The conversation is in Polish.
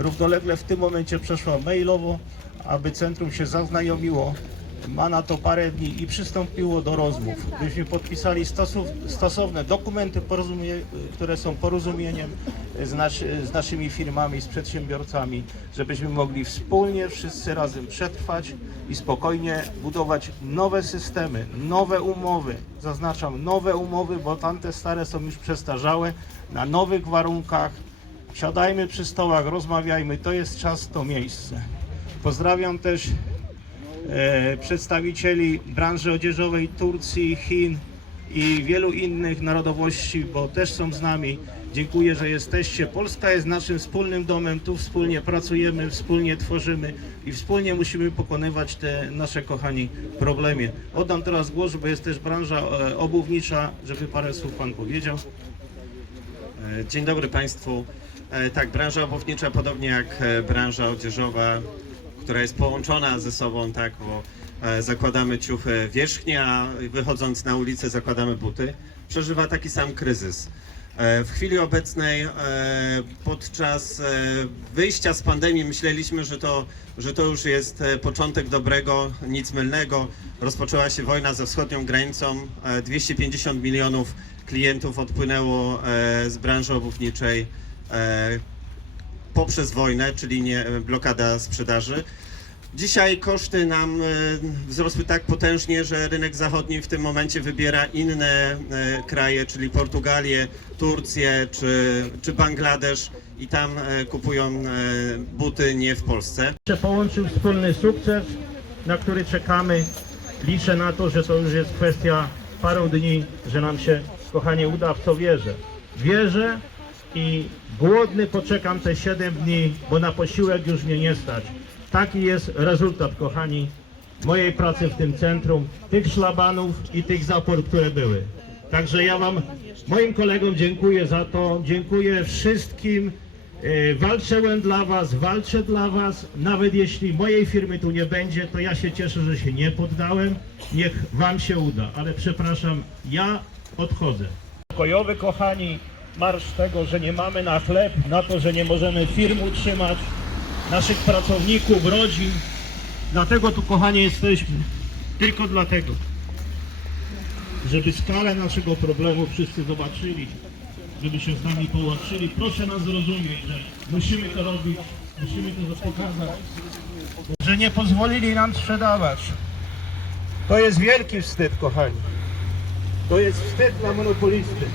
równolegle w tym momencie przeszła mailowo, aby centrum się zaznajomiło. Ma na to parę dni i przystąpiło do rozmów. Byśmy podpisali stosu- stosowne dokumenty, które są porozumieniem z, nasz, z naszymi firmami, z przedsiębiorcami, żebyśmy mogli wspólnie, wszyscy razem przetrwać i spokojnie budować nowe systemy, nowe umowy. Zaznaczam nowe umowy, bo tamte stare są już przestarzałe, na nowych warunkach. Siadajmy przy stołach, rozmawiajmy. To jest czas, to miejsce. Pozdrawiam też e, przedstawicieli branży odzieżowej Turcji, Chin i wielu innych narodowości, bo też są z nami. Dziękuję, że jesteście. Polska jest naszym wspólnym domem, tu wspólnie pracujemy, wspólnie tworzymy i wspólnie musimy pokonywać te nasze, kochani, problemy. Oddam teraz głos, bo jest też branża e, obuwnicza, żeby parę słów Pan powiedział. E, Dzień dobry Państwu. E, Tak, branża obuwnicza, podobnie jak e, branża odzieżowa, która jest połączona ze sobą, tak, bo e, zakładamy ciuchy wierzchnie, a wychodząc na ulicę zakładamy buty, przeżywa taki sam kryzys. W chwili obecnej, podczas wyjścia z pandemii, myśleliśmy, że to, że to już jest początek dobrego, nic mylnego. Rozpoczęła się wojna ze wschodnią granicą. e, 250 milionów klientów odpłynęło z branży obuwniczej poprzez wojnę, czyli nie e, blokada sprzedaży. Dzisiaj koszty nam e, wzrosły tak potężnie, że rynek zachodni w tym momencie wybiera inne e, kraje, czyli Portugalię, Turcję czy, czy Bangladesz i tam e, kupują e, buty nie w Polsce. Połączył wspólny sukces, na który czekamy. Liczę na to, że to już jest kwestia paru dni, że nam się, kochanie, uda, w co wierzę. Wierzę i głodny poczekam te 7 dni, bo na posiłek już mnie nie stać. Taki jest rezultat, kochani, mojej pracy w tym centrum, tych szlabanów i tych zapor, które były. Także ja Wam, moim kolegom dziękuję za to, dziękuję wszystkim. E, Walczyłem dla Was, walczę dla Was. Nawet jeśli mojej firmy tu nie będzie, to ja się cieszę, że się nie poddałem. Niech Wam się uda, ale przepraszam, ja odchodzę. Pokojowy, kochani, marsz tego, że nie mamy na chleb, na to, że nie możemy firm utrzymać, naszych pracowników, rodzin. Dlatego tu, kochani, jesteśmy. Tylko dlatego żeby skalę naszego problemu wszyscy zobaczyli, żeby się z nami połączyli. Proszę nas zrozumieć, że musimy to robić, musimy to pokazać, że nie pozwolili nam sprzedawać. To jest wielki wstyd, kochani. To jest wstyd dla monopolisty.